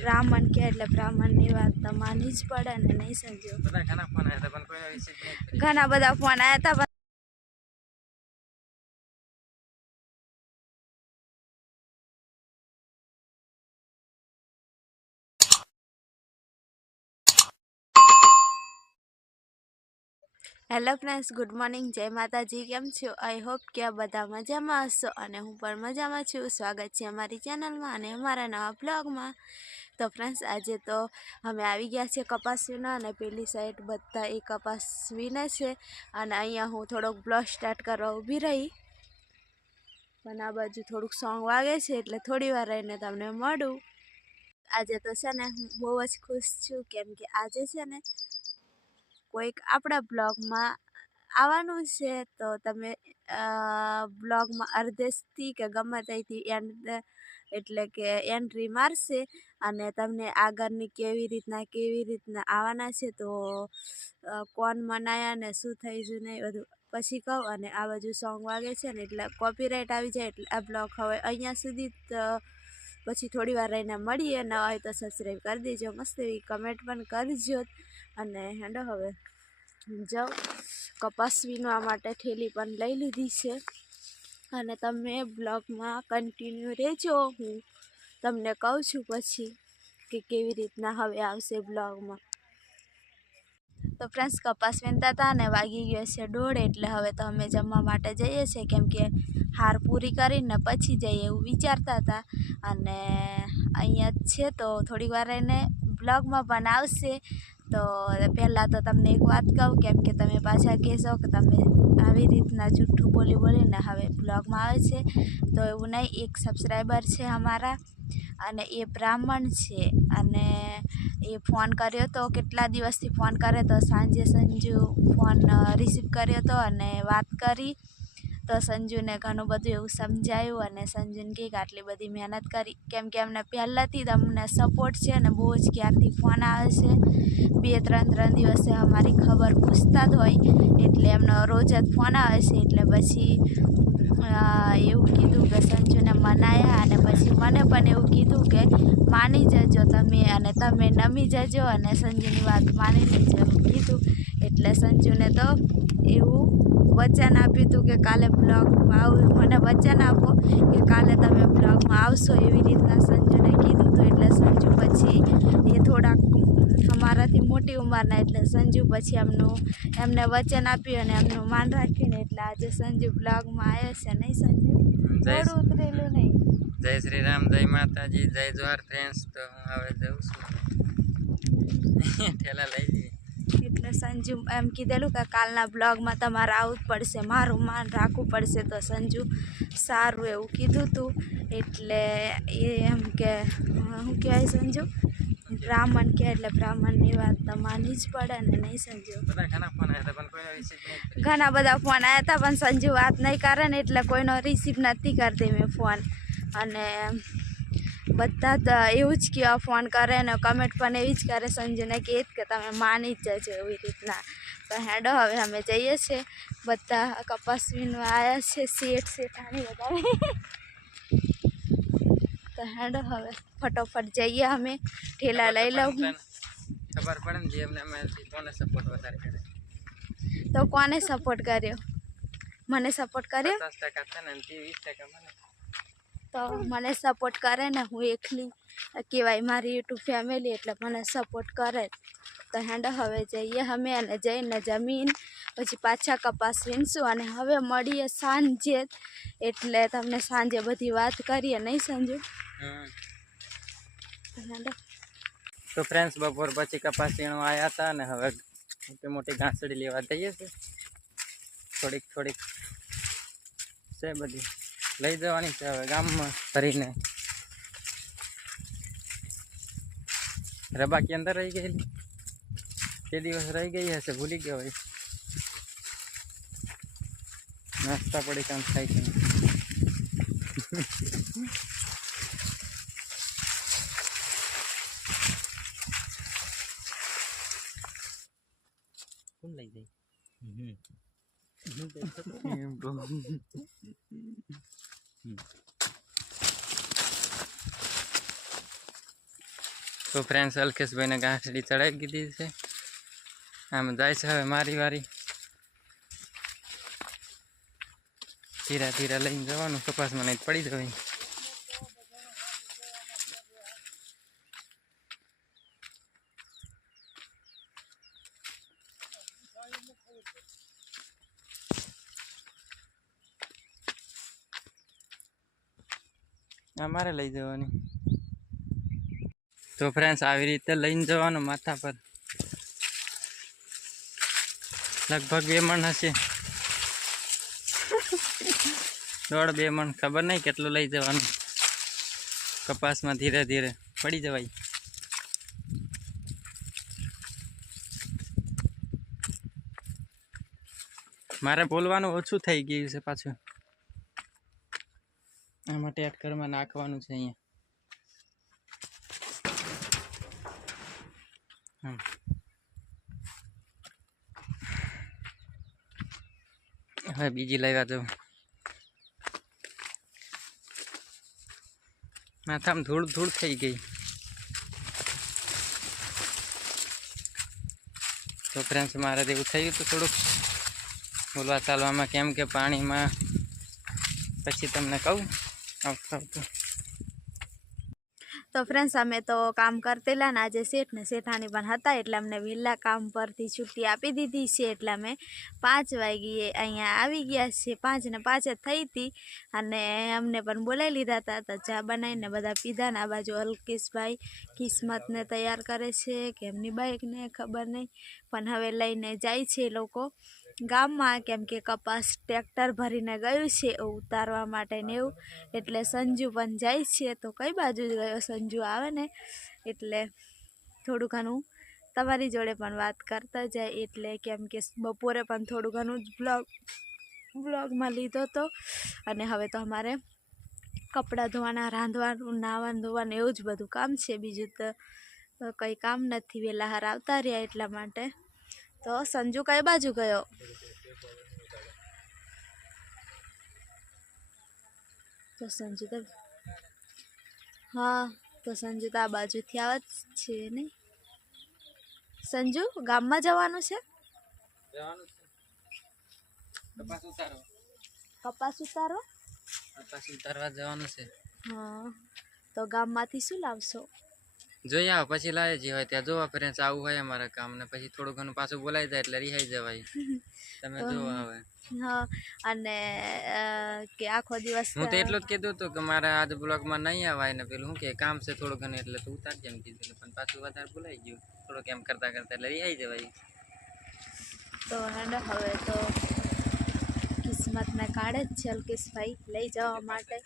બ્રાહ્મણ કે એટલે બ્રાહ્મણની વાત તો માનવી જ પડે ને, નહીં સંજુ? ઘણા બધા ફોન આવ્યા હતા. હેલો ફ્રેન્ડ્સ, ગુડ મોર્નિંગ, જય માતાજી. કેમ છો? આઈ હોપ કે આ બધા મજામાં હશો અને હું પણ મજામાં છું. સ્વાગત છે અમારી ચેનલમાં અને અમારા નવા બ્લોગમાં. તો ફ્રેન્ડ્સ, આજે તો અમે આવી ગયા છીએ કપાસ વીણવા અને પેલી સાઈડ બધા એ કપાસ વીણે છે અને અહીંયા હું થોડોક બ્લોગ સ્ટાર્ટ કરવા ઊભી રહી, પણ આ બાજુ થોડુંક સોંગ વાગે છે એટલે થોડી વાર રહીને તમને મળું. આજે તો છે ને હું બહુ જ ખુશ છું, કેમ કે આજે છે ને કોઈક આપણા બ્લોગમાં આવવાનું છે. તો તમે બ્લોગમાં અર્ધેશથી કે ગમે ત્યાંથી એટલે કે એન્ટ્રી મારશે અને તમને આગળની કેવી રીતના આવવાના છે, તો કોણ મનાયા ને શું થઈ ગયું ને બધું પછી કહું. અને આ બાજુ સોંગ વાગે છે ને એટલે કોપીરાઇટ આવી જાય, એટલે આ બ્લોગ હવે અહીંયા સુધી. તો પછી થોડી વાર રહીને મળીએ. ન હોય તો સબસ્ક્રાઈબ કરી દેજો, મસ્ત એવી કમેન્ટ પણ કરજો. અને હેડો હવે જાઉં કપાસ વીણવા માટે. થેલી પણ લઈ લીધી છે અને તમે બ્લોગમાં કન્ટિન્યુ રહેજો. હું તમને કહું છું પછી કે કેવી રીતના હવે આવશે બ્લોગમાં. તો ફ્રેન્ડ્સ, કપાસ વીણતા હતા અને વાગી ગયો છે 1:30, એટલે હવે તો અમે જમવા માટે જઈએ છીએ, કેમ કે હાર પૂરી કરીને પછી જઈએ એવું વિચારતા હતા. અને અહીંયા જ છે તો થોડી વાર રહીને બ્લોગમાં પણ આવશે. તો પહેલાં તો તમને એક વાત કહું, કેમ કે તમે પાછા કહેશો કે તમે આવી રીતના જૂઠું બોલીને હવે બ્લોગમાં આવે છે. તો એવું નહીં, એક સબસ્ક્રાઈબર છે અમારા અને એ બ્રાહ્મણ છે અને એ ફોન કર્યો તો, કેટલા દિવસથી ફોન કરે તો સાંજે સંજુ ફોન રિસીવ કર્યો હતો અને વાત કરી. તો સંજુને ઘણું બધું એવું સમજાયું અને સંજુને કહે કે આટલી બધી મહેનત કરી, કેમ કે અમને પહેલાંથી જ અમને સપોર્ટ છે અને બહુ જ ક્યારથી ફોન આવે છે. 2-3 દિવસે અમારી ખબર પૂછતા જ હોય, એટલે એમનો રોજ જ ફોન આવે છે. એટલે પછી એવું કીધું કે સંજુને મનાયા અને પછી મને પણ એવું કીધું કે માની જજો તમે અને તમે નમી જજો અને સંજુની વાત માની લેજો એવું કીધું. એટલે સંજુને તો એવું વચન આપ્યું હતું કે કાલે બ્લોગમાં આવું, મને વચન આપો કે કાલે તમે બ્લોગમાં આવશો, એવી રીતના સંજુને કીધું હતું. એટલે સંજુ પછી એ થોડાક અમારાથી મોટી ઉંમરના, એટલે સંજુ પછી એમને વચન આપ્યું અને એમનું માન રાખ્યું ને એટલે આજે સંજુ બ્લોગમાં આવ્યો છે. નહીં સંજુ? થોડું ઉતરેલું નહીં. જય શ્રી રામ, જય માતાજી, જય જોહાર ફ્રેન્ડ્સ. તો હું હવે જઉં છું ઠેલા લઈ લઈએ. એટલે સંજુ એમ કીધેલું કે કાલના બ્લોગમાં તમારે આવવું જ પડશે, મારું માન રાખવું પડશે. તો સંજુ સારું એવું કીધું હતું. એટલે એ એમ કે શું કહેવાય સંજુ, બ્રાહ્મણ કે એટલે બ્રાહ્મણની વાત તો માનવી જ પડે ને, નહીં સંજુ? ઘણા બધા ફોન આવ્યા હતા પણ સંજુ વાત નહીં કરે ને એટલે કોઈનો રિસીવ નથી કરતી મેં ફોન. અને બધા જ એવું જ કહેવા ફોન કરે ને કમેન્ટ પણ એવી જ કરે સંજુને કહે કે તમે માની જ જજો એવી રીતના. તો હેડો હવે અમે જઈએ છીએ, બધા કપાસ વીણવા આવ્યા છે, શેઠાણી બધા. તો હેડો હવે ફટોફટ જઈએ અમે, ઠેલા લઈ લઉં. ખબર પડે ને એમને કોને સપોર્ટ વધારે કરે. તો કોને સપોર્ટ કર્યો? મને સપોર્ટ કર્યો? 50% છે ને 20% મને. તો મને સપોર્ટ કરે ને, હું એકલી કહેવાય મારી યુટ્યુબ ફેમિલી, એટલે મને સપોર્ટ કરે. તો હેડો હવે જઈએ અમે અને જઈને જમીન પછી પાછા કપાસ વીણશું અને હવે મળીએ સાંજે. એટલે તમને સાંજે બધી વાત કરીએ, નહીં સંજુ? તો ફ્રેન્ડ્સ, બપોર પછી કપાસ વીણવા આવ્યા હતા અને હવે મોટી ઘાસડી લેવા જઈએ છે. થોડીક છે બધી લઈ જવાની છે હવે ગામમાં ભરીને. રબાકી અંદર રહી ગયેલી, તે દિવસ રહી ગઈ હશે, ભૂલી ગયો હોય. નાસ્તા પડી કામ થાય છે. કોણ લઈ જાય? તો ફ્રેન્ડ્સ અલ્કેશભાઈને ગાંઠડી ચડાવી દીધી છે. આમ જાય છે હવે મારી વારી. ધીરા ધીરા લઈને જવાનું, કપાસમાં નહીં પડી જવાય. અમારે લઈ જવાની. તો ફ્રેન્ડ્સ આવી રીતે લઈને જવાનું માથા પર. લગભગ 2 મણ હશે, 1.5-2 મણ, ખબર નહીં કેટલું લઈ જવાનું. કપાસમાં ધીરે ધીરે પડી જવાય. મારે બોલવાનું ઓછું થઈ ગયું છે પાછું. આમાં ટ્રેક્ટરમાં નાખવાનું છે અહીંયા. હવે બીજી લાવ્યા જાઉં. માથામાં ધૂળ ધૂળ થઈ ગઈ. તો ફ્રેન્ડ્સ મારે એવું થયું હતું થોડુંક બોલવા ચાલવામાં, કેમ કે પાણીમાં પછી તમને કહું આવતું. તો ફ્રેન્ડ્સ અમે તો કામ કરતેલા ને આજે શેઠ ને શેઠાણી પણ હતા, એટલે અમને વહેલા કામ પરથી છુટ્ટી આપી દીધી છે. એટલે અમે 5 વાગ્યે અહીંયા આવી ગયા છીએ. 5 ને 5 જ થઈ હતી અને અમને પણ બોલાવી લીધા હતા. તો ચા બનાવીને બધા પીધા ને આ બાજુ અલ્કેશભાઈ કિસ્મતને તૈયાર કરે છે કે એમની બાઇકને ખબર નહીં, પણ હવે લઈને જાય છે એ લોકો ગામમાં, કેમ કે કપાસ ટ્રેક્ટર ભરીને ગયું છે ઉતારવા માટે ને એવું. એટલે સંજુ પણ જાય છે. તો કઈ બાજુ ગયો સંજુ આવે ને એટલે થોડું ઘણું તમારી જોડે પણ વાત કરતા જાય. એટલે કેમ કે બપોરે પણ થોડું ઘણું જ બ્લોગમાં લીધો હતો. અને હવે તો અમારે કપડાં ધોવાના, રાંધવાનું, નાવાનું, ધોવાનું એવું જ બધું કામ છે. બીજું તો કંઈ કામ નથી. વહેલા હાર આવતા રહ્યા એટલા માટે. તો સંજુ કઈ બાજુ ગયો? તો સંજુ તો હા, તો સંજુ તો આ બાજુથી આવે જ છે નહીં. સંજુ ગામમાં જવાનું છે? કપાસ ઉતારવા જવાનું છે. હા, તો ગામમાંથી શું લાવશો? જોઈ આવો પછી લાવે જે હોય ત્યાં. જોવા ફ્રેન્ડ્સ આવું હોય અમારા કામ ને પછી થોડું ઘણું પાછું બોલાઈ જાય એટલે રિહાઈ જવાય. તમે જોવા આવે. હા, અને કે આખો દિવસ હું તો એટલું જ કીધું હતું કે મારે આજ બ્લોગમાં નહીં આવાય ને પેલું શું કે કામ છે થોડું ઘણું એટલે તું ઉતારજે એમ કીધું, પણ પાછું વધારે બોલાઈ ગયું થોડુંક એમ કરતા એટલે રિહાઈ જવાય. તો હેડો હવે તો કિસ્મતને કાઢે જ છે અલ્કેશભાઈ લઈ જવા માટે.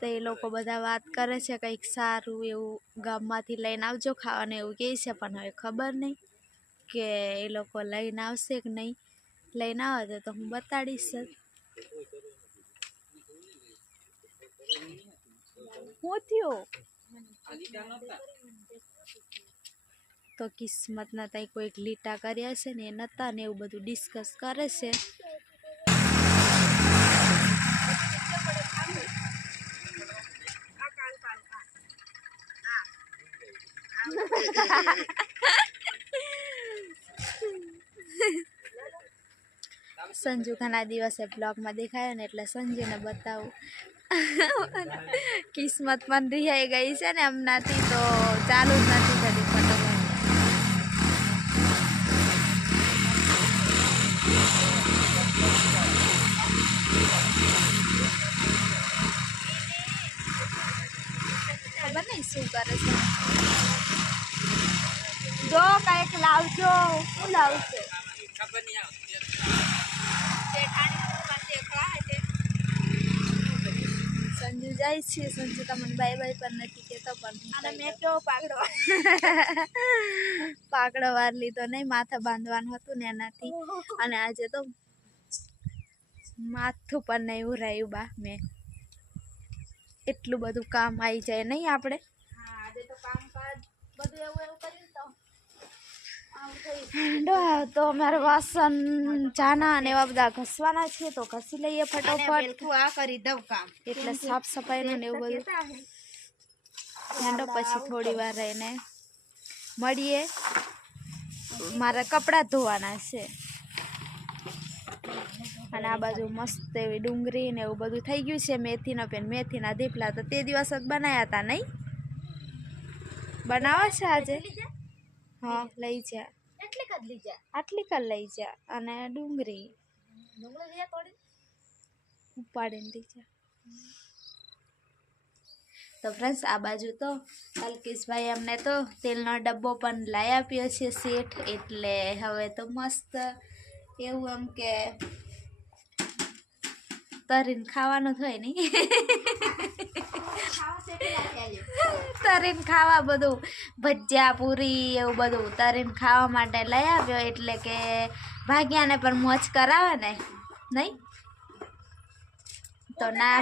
તો એ લોકો બધા વાત કરે છે કંઈક સારું એવું ગામમાંથી લઈને આવજો ખાવાનું એવું કહે છે, પણ હવે ખબર નહીં કે એ લોકો લઈને આવશે કે નહીં. લઈને આવે તો હું બતાડીશ. શું થયું? તો કિસ્મતના ત્યાં કોઈક લીટા કર્યા છે ને એ નતા ને એવું બધું ડિસ્કસ કરે છે. સંજુ ઘણા દિવસે બ્લોગમાં દેખાયો ને એટલે સંજુને બતાવું. કિસ્મત પણ રિહાઈ ગઈ છે ને હમણાંથી, તો ચાલુ જ નથી થતી ફટાફટ. ખબર નહીં શું કરે છે. જો કંઈક લાવજો. શું લાવશે? ખબર નહીં આવે. સંજુ જાય છે. સંજુ તમને બાય બાય પણ નથી કહેતો, પણ મેં કેવો પાકડો વાર લીધો નહીં, માથા બાંધવાનું હતું ને એનાથી. અને આજે તો માથું પણ નહીં ઉરાયું બા મેં. એટલું બધું કામ આવી જાય નહીં આપણે. આજે તો કામકાજ બધું એવું કર્યું તો તો અમારે વાસણ ચાના અને એવા બધા ઘસવાના છે તો ઘસી લઈએ ફટોફટ આ કરી દઉં કામ એટલે સાફ સફાઈનું ને એવું બધું હેંડો પછી થોડી વાર રહીને મળીએ. મારા કપડાં ધોવાના છે અને આ બાજુ મસ્ત એવી ડુંગળી ને એવું બધું થઈ ગયું છે. મેથીનો પેન મેથીના દીપલા તો તે દિવસ જ બનાવ્યા હતા નહીં? બનાવે છે આજે? હા લઈ જા આટલી કર લઈ જા અને ડુંગળી ઉપાડીને લઈ જા. તો ફ્રેન્ડ્સ આ બાજુ તો અલ્કેશભાઈ અમને તો તેલનો ડબ્બો પણ લાવી આપ્યો છે શેઠ, એટલે હવે તો મસ્ત એવું એમ કે તરીને ખાવાનું થાય નહીં તરીને ખાવા બધું ભજીયા પૂરી એવું બધું તરીને ખાવા માટે લઈ આવ્યો, એટલે કે ભાગ્યાને પણ મોજ કરાવે ને નહીં તો ના.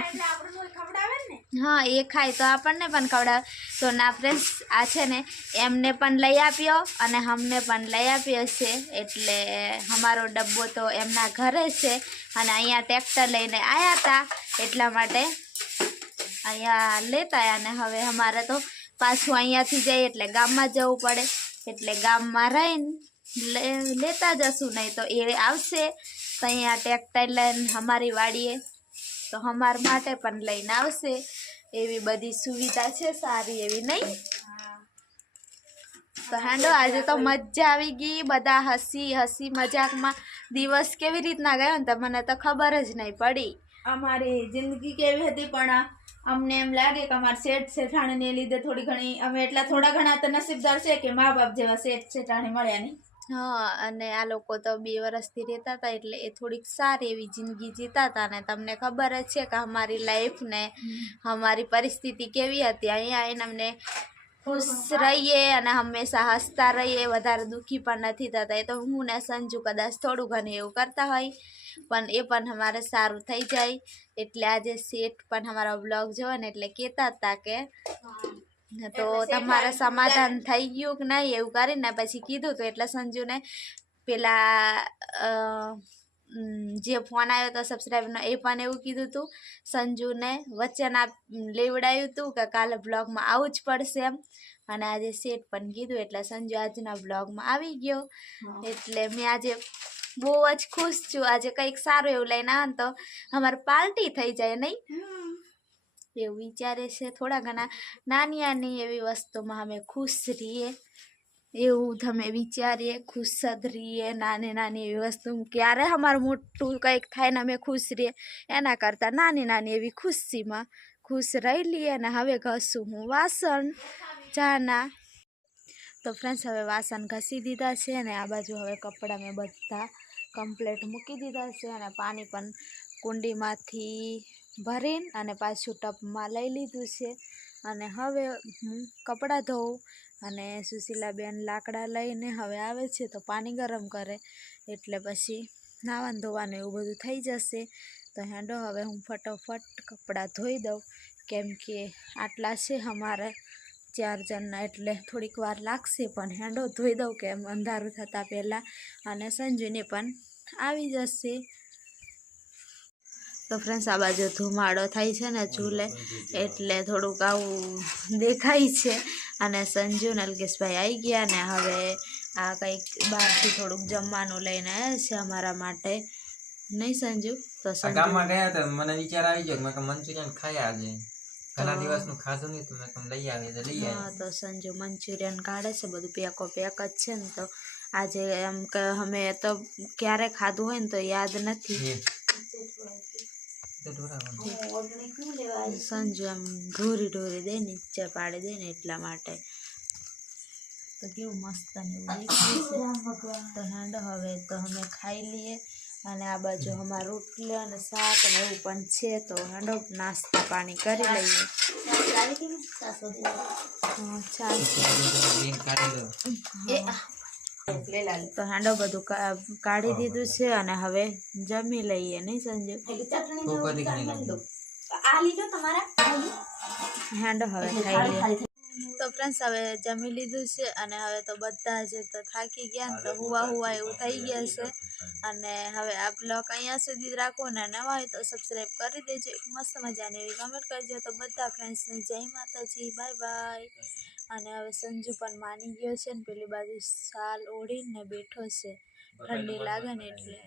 હા એ ખાય તો આપણને પણ ખવડાવે. તો ના ફ્રેન્ડ્સ આ છે ને એમને પણ લઈ આપ્યો અને અમને પણ લઈ આપ્યો છે, એટલે અમારો ડબ્બો તો એમના ઘરે છે અને અહીંયા ટ્રેક્ટર લઈને આવ્યા હતા એટલા માટે અહીંયા લેતા આવ્યા. અને હવે અમારે તો પાછું અહીંયાથી જઈએ એટલે ગામમાં જવું પડે, એટલે ગામમાં રહીને લેતા જશું, નહીં તો એ આવશે તો અહીંયા ટ્રેક્ટર લઈને અમારી વાડીએ તો અમારા માટે પણ લઈને આવશે. એવી બધી સુવિધા છે સારી એવી નહીં? તો હેંડો આજે તો મજા આવી ગઈ, બધા હસી મજાકમાં દિવસ કેવી રીતના ગયો ને તો મને તો ખબર જ નહીં પડી. અમારી જિંદગી કેવી હતી, પણ અમને એમ લાગે કે અમારા શેઠ શેઠાણીને લીધે થોડી ઘણી અમે એટલા થોડા ઘણા તો નસીબદાર છે કે મા બાપ જેવા શેઠ શેઠાણી મળ્યા નહીં. હા અને આ લોકો તો 2 વર્ષથી રહેતા હતા એટલે એ થોડીક સારી એવી જિંદગી જીતા હતા. ને તમને ખબર જ છે કે અમારી લાઈફ ને અમારી પરિસ્થિતિ કેવી હતી. અહીંયા આવીને અમને ખુશ રહીએ અને હંમેશા હસતા રહીએ, વધારે દુઃખી પણ નથી થતા. એ તો હું ને સંજુ કદાચ થોડું ઘણું એવું કરતા હોય પણ એ પણ અમારે સારું થઈ જાય. એટલે આજે શેઠ પણ અમારા બ્લોગ જોવે ને એટલે કહેતા હતા કે તો તમારે સમાધાન થઈ ગયું કે નહીં એવું કરીને પછી કીધું હતું. એટલે સંજુને પેલા જે ફોન આવ્યો હતો સબસ્ક્રાઈબરનો એ પણ એવું કીધું હતું. સંજુને વચન લેવડાવ્યું હતું કે કાલે બ્લોગમાં આવવું જ પડશે એમ, અને આજે શેઠ પણ કીધું એટલે સંજુ આજના બ્લોગમાં આવી ગયો. એટલે મેં આજે બહુ જ ખુશ છું. આજે કંઈક સારું એવું લઈને આવે ને તો અમારે પાર્ટી થઈ જાય નહીં એવું વિચારે છે. થોડા ઘણા નાની એવી વસ્તુમાં અમે ખુશ રહીએ એવું તમે વિચારીએ, ખુશ જ રહીએ. નાની એવી વસ્તુ ક્યારે અમારું મોટું કંઈક થાય ને અમે ખુશ રહીએ, એના કરતાં નાની એવી ખુશીમાં ખુશ રહી લઈએ. અને હવે ઘસું હું વાસણ ચાના. તો ફ્રેન્ડ્સ હવે વાસણ ઘસી દીધા છે અને આ બાજુ હવે કપડાં મેં બધા કમ્પ્લેટ મૂકી દીધા છે અને પાણી પણ કુંડીમાંથી ભરીને અને પાછું ટબમાં લઈ લીધું છે. અને હવે હું કપડાં ધોઉં અને સુશીલાબેન લાકડા લઈને હવે આવે છે તો પાણી ગરમ કરે એટલે પછી નાવાનું ધોવાનું એવું બધું થઈ જશે. તો હેંડો હવે હું ફટોફટ કપડાં ધોઈ દઉં, કેમ કે આટલા છે અમારે 4 જણના એટલે થોડીક વાર લાગશે, પણ હેંડો ધોઈ દઉં કેમ અંધારું થતાં પહેલાં, અને સંજુને પણ આવી જશે. તો ફ્રેન્ડ્સ આ બાજુ ધુમાડો થાય છે ને ચૂલે એટલે થોડુંક આવું દેખાય છે. અને સંજુ ને અલ્કેશભાઈ આવી ગયા ને હવે આ કંઈક બહારથી થોડુંક જમવાનું લઈને આવ્યા છે અમારા માટે, નહીં સંજુ? તો ગામમાં ગયા હતા મને વિચાર આવી ગયો મેં મંચુરિયન ખાયા આજે, ઘણા દિવસનું ખાધું નહીં તો મેં લઈ આવી તો લઈ આવ્યા. તો સંજુ મંચુરિયન કાઢે છે, બધું પેક જ છે ને તો આજે એમ કે અમે તો ક્યારે ખાધું હોય ને તો યાદ નથી. સંજુ એમ ઢોરી દે નીચે પાડી દે ને એટલા માટે. તો કેવું મસ્ત ને એવું દેખાય છે. તો હેંડો હવે તો અમે ખાઈ લઈએ અને આ બાજુ અમારું રોટલી અને શાક ને એવું પણ છે. તો હેંડો નાસ્તા પાણી કરી લઈએ. તો હેંડો બધું કાઢી દીધું છે અને હવે જમી લઈએ, નહીં સંજુ? હેંડો હવે ખાઈ લઈએ. તો ફ્રેન્ડ્સ હવે જમી લીધું છે અને હવે તો બધા જ તો થાકી ગયા ને તો હુવા એવું થઈ ગયા છે અને હવે આ બ્લોગ અહીંયા સુધી રાખો ને નવા હોય તો સબસ્ક્રાઈબ કરી દેજો એક મસ્ત મજાની એવી કમેન્ટ કરજો તો બધા ફ્રેન્ડ્સને જય માતાજી બાય બાય અને હવે સંજુ પણ માની ગયો છે ને પેલી બાજુ શાલ ઓઢીને બેઠો છે ઠંડી લાગે ને એટલે